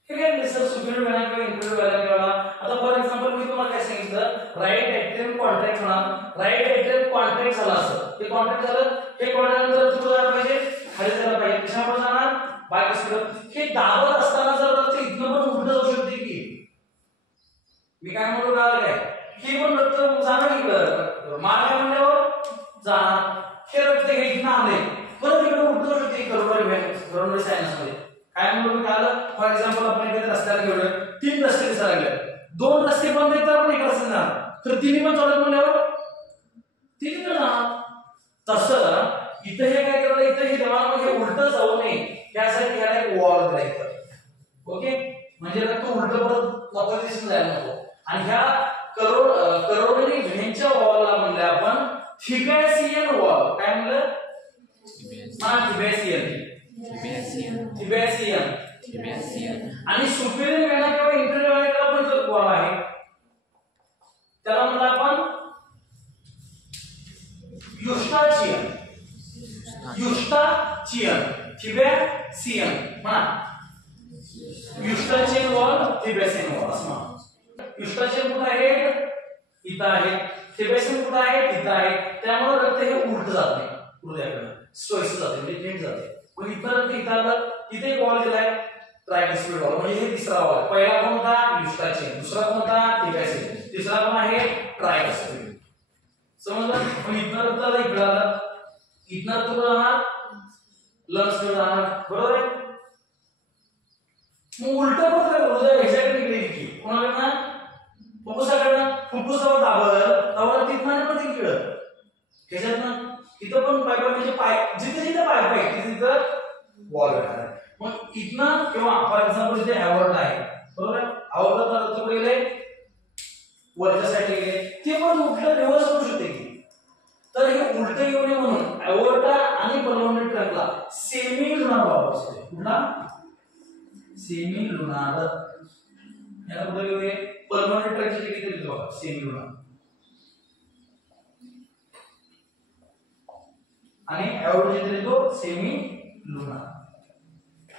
ठीक आहे सर. सुपेरियर वेना किंवा इन्फेरियर वेना किंवा आता फॉर एक्झाम्पल मी तुम्हाला काय सांगितलं राईट ऍट्रियम कॉन्ट्रॅक्ट होणार. राईट ऍट्रियम कॉन्ट्रॅक्ट झाला असं ते कॉन्ट्रॅक्ट झालं. हे कॉन्ट्रॅक्ट नंतर कुठे जायला पाहिजे खाली जायला पाहिजे. कशामुळे जाणार बायकस्पिड. हे दाबत असताना जर रक्त इथनं पण उलट जाऊ शकते की. मी काय म्हणतो कळलं काय, हे पण रक्त जाणार इकडं मागे म्हणल्यावर जाणार. हे रक्त हे इथनं आले परत इकडे उलट जाऊ शकते करोनरी व्हेन करोनरी सायनस मध्ये. काय म्हणतो मी कळलं. फॉर एक्झाम्पल आपण एखाद्या रस्त्याला गेलोय 3 रस्ते दिसायला लागले, 2 रस्ते बंद आहेत तर आपण एका रस्त्याने जाणार. तर तिन्ही पण चालत म्हणल्यावर तिन्ही जाणार. तसं इथं हे काय करायला, इथं हे दबाव हे उलट जाऊ नये यासाठी याला एक वॉल द्यायचं. ओके, म्हणजे तो उलट परत लोकांना दिसून जायला नको. आणि ह्या करोडनी व्हेनच्या वॉलला म्हणले आपण थिबॅसियन वॉल. काय म्हणलं? थिबॅसियन. आणि सुपेरियर वेना किंवा इंफेरियर वेनाला पण जो वॉल आहे त्याला म्हणलं आपण युस्टाचियन. थिबॅसियन म्हणा. युस्टाचियन वॉल, थिबॅसियन वॉल असं म्हणा. युस्टाचियन कुठं आहे? इथं आहे. थिबॅसियन कुठं आहे? इथं आहे. त्यामुळे रक्त हे उलट जात नाही हृदयाकडे, स्वस्थ जाते म्हणजे नीट जाते. पण इथं रक्त इथं आलं. इथे एक वॉल दिलाय ट्रायकस्पिड वॉल, म्हणजे हे तिसरा वॉल. पहिला कोणता? युस्टाचियन. दुसरा कोणता? थिबॅसियन. तिसरा कोण आहे? ट्रायकस्पिड. समजलं? पण इथं रक्त आलं इकडे आलं. इथनं रक्त जाणार लंग्स कडे जाणार. बरोबर आहे? मग उलट पडतं हृदय ह्याच्याकडे गेली की कोणाकडे? फुफ्फुसाकडे. फुफ्फुसावर दाबल त्यावर तिथनं पण तिकडे ह्याच्यातनं इथं पण पाय म्हणजे पाय जिथे जिथे पाय तिथे तिथं वॉल येणार. मग इथनं किंवा फॉर एक्झाम्पल इथे ॲवॉर्ड आहे. बरोबर आहे? ॲवॉर्डला रक्त कुठे गेले? वरच्या साईडला गेले. ते पण उलट रिव्हर्स होऊ शकते की. तर हे उलट येऊ नये म्हणून ॲवॉर्डा आणि पल्मोनरी ट्रंकला सेमी लुनार वॉल असते. कुठला? Semi lunar. याला कुठे गेले? पल्मोनरी ट्रंकची किती लिहितो बघा, सेमी लुनार. आणि ॲवॉर्ड जिथे लिहितो सेमी लुनार.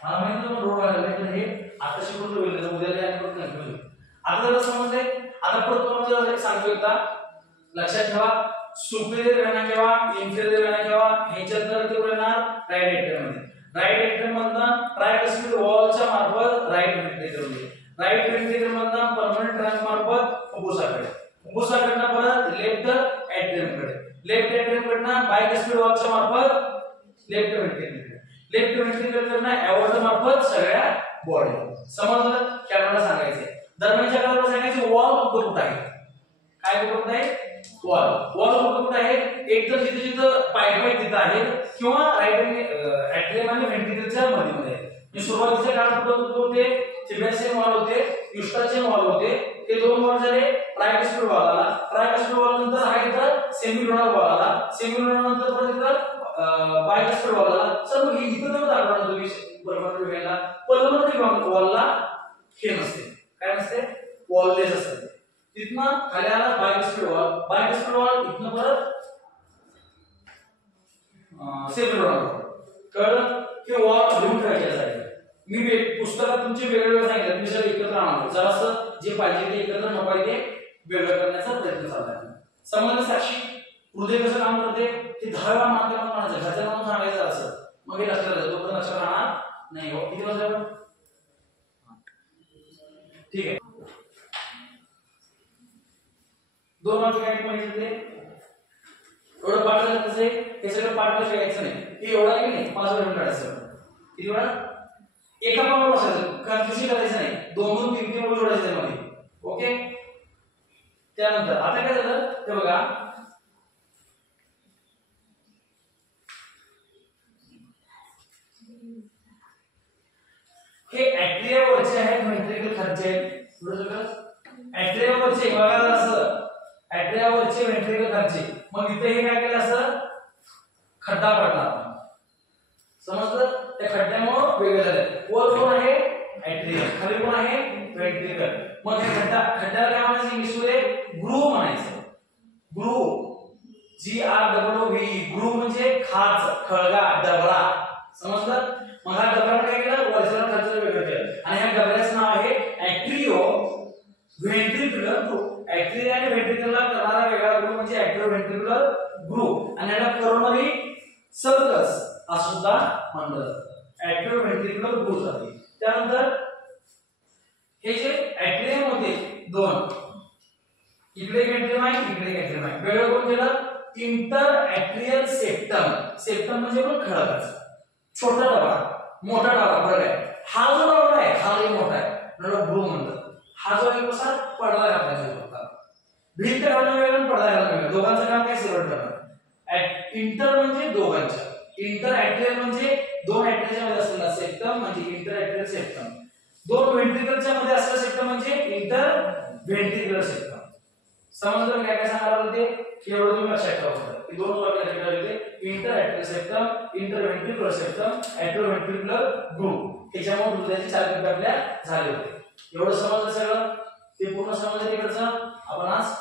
मला माहिती आहे रोड आलेला आहे, पण हे आता शिकून तो वेळ उद्याला आणि पण कन्फ्युज. आता जरा समजले. आता परत तुम्हाला सांगतो एकदा लक्षात ठेवा. सुपेरियर वेना किंवा इन्फेरियर वेना किंवा ह्याच्यात तर ते येणार राईट एट्रियम. राईट एट्रियम मधनं ट्रायकस्पिड वॉलच्या मार्फत राईट व्हेंट्रिकल मध्ये. राईट व्हेंट्रिकल मधनं पर्मनंट ट्रंक मार्फत फुफ्फुसाकडे. फुफ्फुसाकडनं परत लेफ्ट एट्रियम कडे. लेफ्ट एट्रियम कडनं बायकस्पिड वॉलच्या मार्फत लेफ्ट व्हेंट्रिकल कडे. लेफ्ट व्हेंट्रिकल कडनं ॲवॉर्ड मार्फत सगळ्या बॉडी. समजलं? कॅमेरा सांगायचे दरम्यानच्या काळाला सांगायचे वॉल कुठं आहे. काय कुठं आहे? वॉल. वॉल कुठं आहे? एक तर जिथे जिथं पाईप तिथं आहे किंवा राईट एट्रियम आणि व्हेंट्रिकलच्या मध्ये आहे. मी सुरुवातीच्या काळात कुठं होते? थिबॅसियन वॉल होते, युस्टाचियन वॉल होते. ते दोन वॉल झाले. ट्रायकस्पिड वॉल आला. ट्रायकस्पिड वॉल नंतर आहे इथं सेमी लुनार वॉल आला. सेमी लुनार नंतर परत इथं बायकस्पिड वॉल आला. सर्व हे इथं जर दाखवणार तुम्ही पर्मनंट वेला पल्मोनरी वॉलला हे नसते. काय नसते? वॉललेस असते. तिथनं खाली आला बायकस्पिड वॉल. बायकस्पिड वॉल इथनं परत सेमी लुनार वॉल. कळलं की वॉल लिहून ठेवायचे. मी पुस्तकात तुमचे वेगवेगळे सांगितलं. मी सगळं एकत्र आणलं. जरासं जे पाहिजे ते एकत्र नको आहे ते वेगळं करण्याचा प्रयत्न चालला आहे. समजलं साक्षी? हृदय कसं काम करते ते 10व्या माध्यमात म्हणायचं. घरच्या नाव सांगायचं असं. मग हे लक्षात राहतं. तो पण लक्षात राहणार नाही. हो किती वाजता? ठीक आहे. 2 मार्क काय माहिती ते एवढं पाठ झालं कसं आहे? हे सगळं पाठ कसं यायचं नाही. हे एवढा की नाही 5 वेळा काढायचं. किती वेळा? एका पाठावर बसायचं. कन्फ्युजन करायचं नाही. 2-2, 3-3 वेळा जोडायचं त्यामध्ये. ओके. त्यानंतर आता काय झालं ते बघा. हे ॲट्रियावरचे आहेत व्हेंट्रिकल खालचे आहेत. ॲट्रियावरचे बघा असं ॲट्रियावरचे व्हेंट्रिकल खालचे. मग इथे हे काय केलं असं खड्डा पडला. समजलं? त्या खड्ड्यामुळे वेगळे झाले. वर कोण आहे? ॲट्रियम. खाली कोण आहे? व्हेंट्रिकल. मग हे खड्ड्याला काय म्हणायचं इंग्लिशमध्ये? ग्रूव्ह म्हणायचं. ग्रूव्ह. GROOV. ग्रूव्ह म्हणजे खाच, खळगा, डबरा. समजलं? मग हा डबरा काय केलं? वरच्या खालचं वेगळं केलं. आणि ह्या डबऱ्याचं नाव आहे ॲट्रियो व्हेंट्रिक्युलर ग्रूव्ह. ॲट्रिया आणि व्हेंट्रिकलला करणारा वेगळा ग्रूव्ह म्हणजे ॲट्रियो व्हेंट्रिक्युलर ग्रूव्ह. आणि याला करोनरी सर्कस असं सुद्धा म्हणतात. ॲट्रियो व्हेंट्रिक्युलर ग्रूव्ह झाले. त्यानंतर हे जे ॲट्रियम होते 2, इकडे एक ॲट्रियम आहे, इकडे एक ॲट्रियम आहे. वेगळं कोण केलं? Inter atrial septum. सेप्टम म्हणजे पण खळगाचा छोटा डबरा, मोठा डबरा. फरक आहे. हा जो डबरा आहे हा लई मोठा आहे, त्याला ग्रूव्ह म्हणतात. हा जो आहे कसा पडदा घातला जातो. भिंत घालून वेगळं पडदा वेगळं, दोघांचं काम काय सेपरेट करणार. इंटर म्हणजे दोघांच्या, इंटर ॲट्रियल म्हणजे दोन ॲट्रियलच्या मध्ये असलेला सेप्टम म्हणजे इंटर ॲट्रियल सेप्टम, दोन व्हेंट्रिकलच्या मध्ये असलेला सेप्टम म्हणजे इंटर व्हेंट्रिक्युलर सेप्टम. समजलं काय काय सांगायला होते एवढं तुम्ही लक्षात ठेवा की दोन प्रकारचे लक्षात ठेवायचे, inter atrial septum, inter ventricular septum, atrio ventricular group. त्याच्यामुळे हृदयाचे 4 घटक आपल्या झाले होते. एवढं समजलं सगळं, ते पूर्ण समजलं तिकडचं. आपण आज